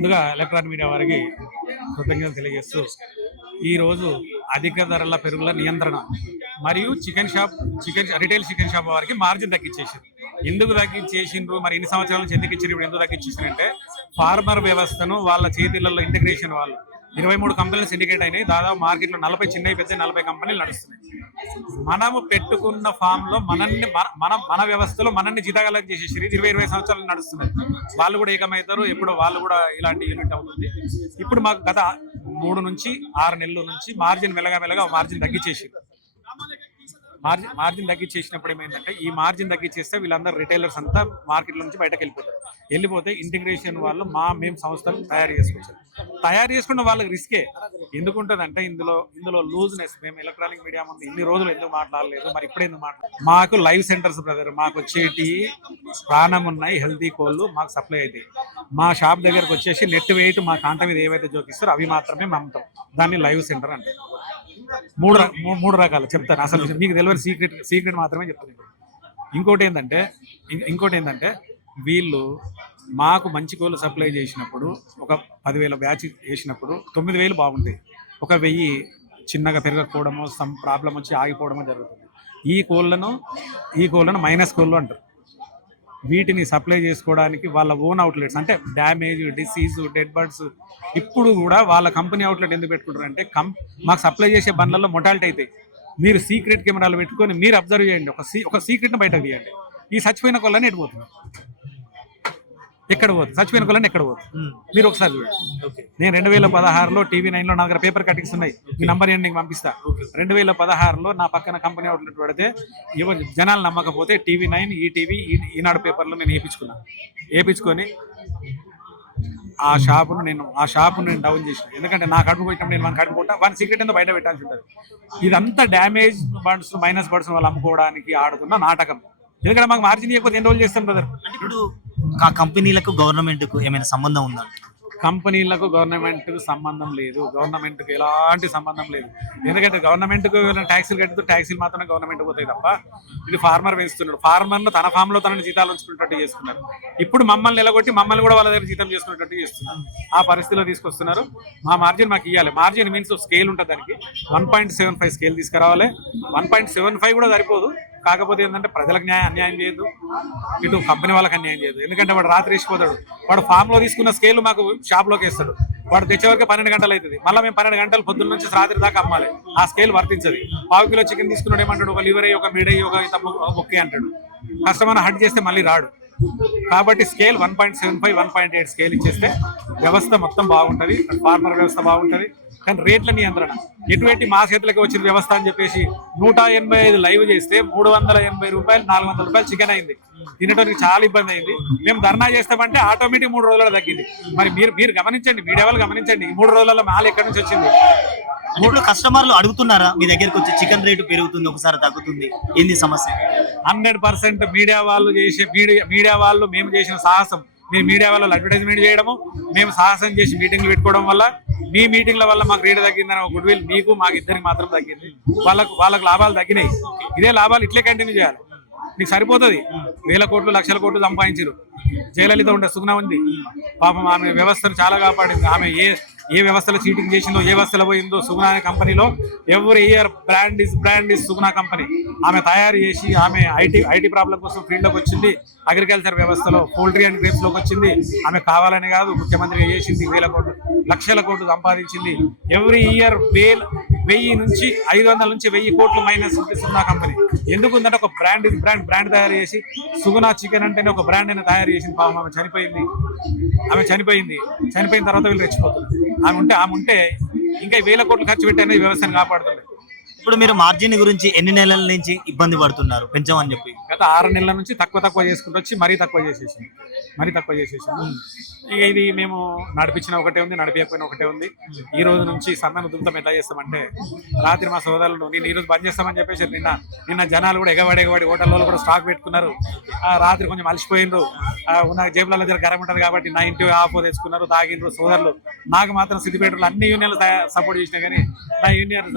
ముందుగా electronic media వారికి కృతజ్ఞతలు తెలియజేస్తూ ఈరోజు అధిక ధరల పెరుగుల నియంత్రణ మరియు రిటైల్ చికెన్ షాప్ వారికి మార్జిన్ తగ్గించేసారు. ఎందుకు తగ్గించేసిండ్రు, మరి ఇన్ని సంవత్సరాల నుంచి ఎందుకు ఇచ్చారు, ఇప్పుడు ఎందుకు తగ్గించేసారంటే ఫార్మర్ వ్యవస్థను వాళ్ళ చేతిలలో ఇంటిగ్రేషన్ వాళ్ళు 23 కంపెనీలు సిండికేట్ అయినాయి. దాదాపు మార్కెట్లో 40 చిన్నవి పెద్ద 40 కంపెనీలు నడుస్తున్నాయి. మనము పెట్టుకున్న ఫామ్ లో మన వ్యవస్థలో మనల్ని జీతగాలకు చేసేసి 20-20 సంవత్సరాలు నడుస్తున్నాయి. వాళ్ళు కూడా ఏకమవుతారు, ఎప్పుడు వాళ్ళు కూడా ఇలాంటి యూనిట్ అవుతుంది. ఇప్పుడు మాకు గత 3 నుంచి 6 నెలల నుంచి మార్జిన్ మెల్లగా మార్జిన్ తగ్గించేసి మార్జిన్ తగ్గించేసినప్పుడు ఏమైందంటే, ఈ మార్జిన్ తగ్గించేస్తే వీళ్ళందరూ రిటైలర్స్ అంతా మార్కెట్లో నుంచి బయటకు వెళ్ళిపోతే ఇంటిగ్రేషన్ వాళ్ళు మేము సంస్థలు తయారు చేసుకున్న వాళ్ళకి రిస్కే ఎందుకుంటుందంటే, ఇందులో లూజ్నెస్. మేము ఎలక్ట్రానిక్ మీడియా ముందు ఇన్ని రోజులు ఎందుకు మాట్లాడలేదు, మరి ఇప్పుడు ఎందుకు మాకు లైవ్ సెంటర్స్ బ్రదర్, మాకు వచ్చేటి ప్రాణం ఉన్నాయి హెల్తీ కోళ్ళు మాకు సప్లై అవుతాయి. మా షాప్ దగ్గరకు వచ్చేసి నెట్ వెయిట్ మా కాంట మీద ఏవైతే జోకిస్తారో అవి మాత్రమే అమ్ముతాం. దాన్ని లైవ్ సెంటర్ అంటే మూడు రకాలు చెప్తాను. అసలు మీకు తెలియని సీక్రెట్ మాత్రమే చెప్తాను. ఇంకోటి ఏంటంటే వీళ్ళు మాకు మంచి కోళ్ళు సప్లై చేసినప్పుడు ఒక 10,000 బ్యాచ్ వేసినప్పుడు 9,000 బాగుంటాయి. ఒక 1000 చిన్నగా పెరగకపోవడమో సమ్ ప్రాబ్లం వచ్చి ఆగిపోవడమో జరుగుతుంది. ఈ కోళ్ళను మైనస్ కోళ్ళు అంటారు. వీటిని సప్లై చేసుకోవడానికి వాళ్ళ ఓన్ అవుట్లెట్స్ అంటే డ్యామేజ్, డిసీజ్, డెడ్ బర్డ్స్ ఇప్పుడు కూడా వాళ్ళ కంపెనీ అవుట్లెట్ ఎందుకు పెట్టుకుంటారు అంటే, మాకు సప్లై చేసే బండ్లలో మొటాలిటీ అవుతాయి. మీరు సీక్రెట్ కెమెరాలు పెట్టుకొని మీరు అబ్జర్వ్ చేయండి, ఒక సీక్రెట్ని బయటకు తీయండి. ఈ చచ్చిపోయిన కోళ్ళని ఎడిపోతుంది, ఎక్కడ పోతుంది, చచ్చిపోయిన కోళ్ళని ఎక్కడ పోతుంది మీరు ఒకసారి చూడండి. నేను 2016లో TV9లో నా దగ్గర పేపర్ కటింగ్స్ ఉన్నాయి, ఈ నంబర్ ఏంటి నీకు పంపిస్తా. 2016లో నా పక్కన కంపెనీ అవుట్లెట్ పెడితే ఎవరు జనాలు నమ్మకపోతే TV9, ఈటీవీ, ఈనాడు పేపర్లో నేను వేయించుకొని ఆ షాపును నేను డౌన్ చేసిన. ఎందుకంటే నా కడుపు పోయినప్పుడు నేను కడుపు కొట్టా వాని సీక్రెట్ ఏందో బయట పెట్టాల్సి ఉంటుంది. ఇదంతా డ్యామేజ్ బర్డ్స్, మైనస్ బర్డ్స్ వాళ్ళు అమ్ముకోవడానికి ఆడుతున్న నాటకం. ఎందుకంటే మాకు మార్జిన్ ఇవ్వకపోతే ఎన్ని రోజులు చేస్తాం బ్రదర్. ఇప్పుడు ఆ కంపెనీలకు గవర్నమెంట్కు ఏమైనా సంబంధం ఉందా? కంపెనీలకు గవర్నమెంట్కు సంబంధం లేదు, గవర్నమెంట్కి ఎలాంటి సంబంధం లేదు. ఎందుకంటే గవర్నమెంట్కు ట్యాక్సీలు కట్టుతూ ట్యాక్సీలు మాత్రమే గవర్నమెంట్ పోతాయి తప్ప, ఇది ఫార్మర్ వేస్తున్నాడు. ఫార్మర్ను తన ఫామ్లో తనని జీతాలు ఉంచుకున్నట్టు చేసుకున్నారు. ఇప్పుడు మమ్మల్ని నిలగొట్టి మమ్మల్ని కూడా వాళ్ళ దగ్గర జీతం చేసుకున్నట్టు చేస్తున్నారు. ఆ పరిస్థితిలో తీసుకొస్తున్నారు. మా మార్జిన్ మాకు ఇవ్వాలి. మార్జిన్ మీన్స్ స్కేల్ ఉంటుంది, దానికి 1.75 స్కేల్ తీసుకురావాలి. 1.75 కూడా సరిపోదు. కాకపోతే ఏంటంటే ప్రజలకు అన్యాయం చేయదు, ఇటు కంపెనీ వాళ్ళకి అన్యాయం చేయదు. ఎందుకంటే వాడు రాత్రి వేసిపోతాడు, వాడు ఫామ్లో తీసుకున్న స్కేల్ మాకు షాప్లోకి వేస్తాడు. వాడు తెచ్చేవరకు 12 గంటలు అవుతుంది. మళ్ళీ మేము 12 గంటలు పొద్దున్న నుంచి రాత్రి దాకా అమ్మాలి. ఆ స్కేల్ వర్తించదు. 1/2 కిలో చికెన్ తీసుకున్నాడు ఏమంటాడు, ఒక లివర్ అయ్యి, ఒక మీడ్ అయ్యి, ఒక బొక్కే అంటాడు. కస్టమర్ హట్ చేస్తే మళ్ళీ రాడు. కాబట్టి స్కేల్ 1.75, 1.8 స్కేల్ ఇచ్చేస్తే వ్యవస్థ మొత్తం బాగుంటుంది, ఫార్మర్ వ్యవస్థ బాగుంటుంది. కానీ రేట్ల నియంత్రణ ఎటువంటి మా చేతులకి వచ్చిన వ్యవస్థ అని చెప్పేసి 185 లైవ్ చేస్తే 380 రూపాయలు, 400 రూపాయలు చికెన్ అయింది. తినడానికి చాలా ఇబ్బంది అయింది. మేము ధర్నా చేస్తామంటే ఆటోమేటిక్ 3 రోజుల్లో తగ్గింది. మరి మీరు గమనించండి, మీడియా వాళ్ళు గమనించండి, ఈ 3 రోజులలో మాల్ ఎక్కడి నుంచి వచ్చింది. ఇప్పుడు కస్టమర్లు అడుగుతున్నారా మీ దగ్గరకు వచ్చి చికెన్ రేటు పెరుగుతుంది, ఒకసారి తగ్గుతుంది, ఏంది సమస్య? 100% మీడియా వాళ్ళు మేము చేసిన సాహసం, మేము మీడియా వాళ్ళు అడ్వర్టైజ్మెంట్ చేయడము, మేము సాహసం చేసి మీటింగ్లు పెట్టుకోవడం వల్ల, మీ మీటింగ్ల వల్ల మాకు రేటు తగ్గిందని ఒక గుడ్ విల్ మీకు మాకు ఇద్దరికి మాత్రం తగ్గింది. వాళ్ళకు లాభాలు తగ్గినాయి. ఇదే లాభాలు ఇట్లే కంటిన్యూ చేయాలి. నీకు సరిపోతుంది. 1000 కోట్లు 1,00,000 కోట్లు సంపాదించారు. జయలలిత ఉండే సుగుణ ఉంది, పాపం ఆమె వ్యవస్థను చాలా కాపాడింది. ఆమె ఏ వ్యవస్థలో చీటింగ్ చేసిందో, ఏ వ్యవస్థలో పోయిందో, సుగుణ అనే కంపెనీలో every year brand is Suguna company. ఆమె తయారు చేసి ఆమె ఐటీ ప్రాబ్లం కోసం ఫీల్డ్లోకి వచ్చింది. అగ్రికల్చర్ వ్యవస్థలో పోల్ట్రీ అండ్ గ్రేప్స్లోకి వచ్చింది. ఆమె కావాలని కాదు, ముఖ్యమంత్రిగా చేసింది. 1,000 కోట్లు 1,00,000 కోట్లు సంపాదించింది. ఎవ్రీ ఇయర్ 1000 నుంచి 500 నుంచి 1000 కోట్లు మైనస్ ఉంటుంది సుగుణ కంపెనీ. ఎందుకు ఉందంటే ఒక బ్రాండ్ తయారు చేసి సుగుణ చికెన్ అంటేనే ఒక బ్రాండ్ అయినా తయారు చేసింది. పాపం ఆమె చనిపోయింది. చనిపోయిన తర్వాత వీళ్ళు రెచ్చిపోతున్నారు. ఆమె ఉంటే ఇంకా 1,000 కోట్లు ఖర్చు పెట్టైనా ఈ వ్యవస్థను కాపాడుతుంది. ఇప్పుడు మీరు మార్జిన్ గురించి ఎన్ని నెలల నుంచి ఇబ్బంది పడుతున్నారు పెంచమని చెప్పి? గత 6 నెలల నుంచి తక్కువ చేసుకుంటూ వచ్చి మరీ తక్కువ చేసేసాం. ఇక ఇది మేము నడిపించిన ఒకటే ఉంది, నడిపించకపోయిన ఒకటే ఉంది. ఈ రోజు నుంచి సమ్మెను ఉధృతం ఎట్లా చేస్తామంటే, రాత్రి మా సోదరులను నేను ఈరోజు బంద్ చేస్తామని చెప్పేసి నిన్న జనాలు కూడా ఎగబడి హోటల్లో కూడా స్టాక్ పెట్టుకున్నారు. రాత్రి కొంచెం అలసిపోయిండ్రు. ఉన్న జేబులలో దగ్గర గరం ఉంటుంది కాబట్టి నా ఇంటి ఆఫ్ తెచ్చుకున్నారు, తాగిండ్రు సోదరులు. నాకు మాత్రం సిద్దిపేటలో అన్ని యూనియన్లు సపోర్ట్ చేసినా కానీ నా యూనియన్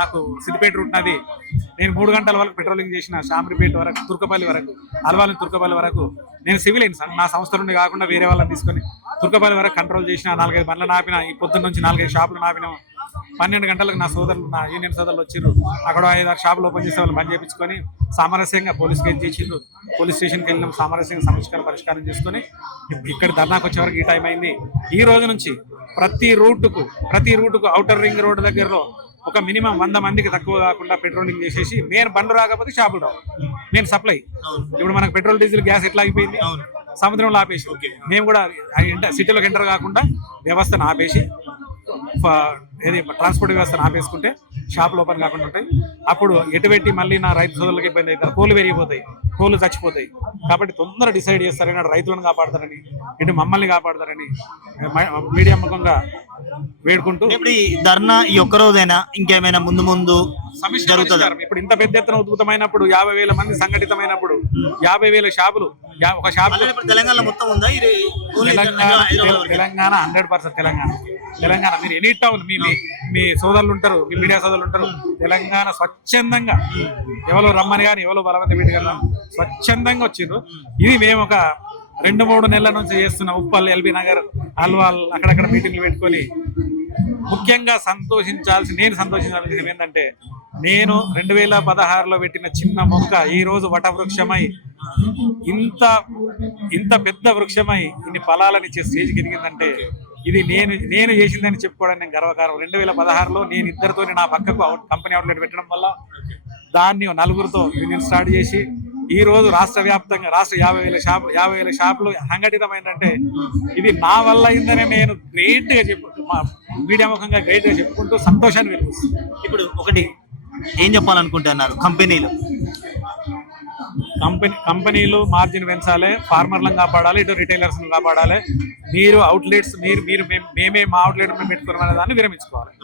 నాకు సిద్దిపేట రూట్ నది నేను 3 గంటల వరకు పెట్రోలింగ్ చేసిన షాంబ్రిపేట వరకు, తుర్కపల్లి వరకు, అల్వాల్ తుర్కపల్లి వరకు. నేను సివిలియన్స్ నా సంస్థ నుండి కాకుండా వేరే వాళ్ళని తీసుకొని తుర్కపల్లి వరకు కంట్రోల్ చేసిన, 4-5 బండ్లు నాపిన, ఈ పొద్దున్న నుంచి 4-5 షాపులు నాపినాం. 12 గంటలకు నా సోదరులు, నా యూనియన్ సోదరులు వచ్చిర్రు. అక్కడ 5-6 షాపులు ఓపెన్ చేసే వాళ్ళు బంద్ చేయించుకొని సామరస్యంగా పోలీస్ కేసు చేసిండ్రు. పోలీస్ స్టేషన్కి వెళ్ళినాం, సామరస్యంగా పరిష్కారం చేసుకొని ఇక్కడ ధర్నాకు వచ్చే వరకు ఈ టైం అయింది. ఈ రోజు నుంచి ప్రతి రూటుకు ఔటర్ రింగ్ రోడ్ దగ్గరలో ఒక మినిమం 100 మందికి తక్కువ కాకుండా పెట్రోలింగ్ చేసేసి, నేను బండ్లు రాకపోతే షాపులు రావు, నేను సప్లై. ఇప్పుడు మనకు పెట్రోల్ డీజిల్ గ్యాస్ ఎట్లా అయిపోయింది, సముద్రంలో ఆపేసి మేము కూడా సిటీలోకి ఎంటర్ కాకుండా వ్యవస్థను ఆపేసి, ఏది ట్రాన్స్పోర్ట్ వ్యవస్థను ఆపేసుకుంటే షాపులు ఓపెన్ కాకుండా ఉంటాయి. అప్పుడు ఎటుపెట్టి మళ్ళీ నా రైతు సోదరులకు ఇబ్బంది అవుతారు, కోళ్ళు పెరిగిపోతాయి, కోళ్ళు చచ్చిపోతాయి. కాబట్టి తొందర డిసైడ్ చేస్తారని, అటు రైతులను కాపాడతారని, ఇటు మమ్మల్ని కాపాడతారని మీడియా ముఖంగా వేడుకుంటూ, ఇప్పుడు ఈ ధర్నా ఈ ఒక్క రోజైనా ఇంకేమైనా ముందు జరుగుతుందా? ఇప్పుడు ఇంత పెద్ద ఎత్తున ఉద్భుతమైనప్పుడు, 50,000 మంది సంఘటితమైనప్పుడు, 50,000 షాపులు, ఒక షాపు తెలంగాణ మొత్తం ఉందా? తెలంగాణ 100% తెలంగాణ. మీరు ఎనీ టౌన్ మీ సోదరులు ఉంటారు, మీ మీడియా సోదరులు ఉంటారు, తెలంగాణ స్వచ్ఛందంగా ఎవరో రమ్మని కానీ ఎవరో బలవంత పెట్టి కానీ స్వచ్ఛందంగా వచ్చిండ్రు. ఇది మేము ఒక 2-3 నెలల నుంచి చేస్తున్న ఉప్పల్, ఎల్బీ నగర్, అల్వాల్ అక్కడక్కడ మీటింగ్లు పెట్టుకొని ముఖ్యంగా నేను సంతోషించాల్సింది ఏంటంటే, నేను 2016లో పెట్టిన చిన్న మొక్క ఈ రోజు వటవృక్షమై ఇంత పెద్ద వృక్షమై ఇన్ని ఫలాలనిచ్చే స్టేజ్కి ఎదిగిందంటే ఇది నేను చేసిందని చెప్పుకోవడానికి నేను గర్వకారం. 2016లో నేను ఇద్దరితో నా పక్కకు కంపెనీ అవుట్లెట్ పెట్టడం వల్ల దాన్ని 4గురితో యూనియన్ స్టార్ట్ చేసి ఈ రోజు రాష్ట్ర వ్యాప్తంగా 50,000 షాపులు సంఘటితమైందంటే ఇది నా వల్ల అయిందని నేను గ్రేట్గా మీడియా ముఖంగా గ్రేట్గా చెప్పుకుంటూ సంతోషాన్ని వెలిగిస్తుంది. ఇప్పుడు ఒకటి ఏం చెప్పాలనుకుంటున్నారు? కంపెనీలు మార్జిన్ పెంచాలి, ఫార్మర్లను కాపాడాలి, ఇటు రిటైలర్స్ని కాపాడాలి. మీరు అవుట్లెట్స్ మేమే మా అవుట్లెట్ మేము పెట్టుకున్నామనే దాన్ని విరమించుకోవాలి.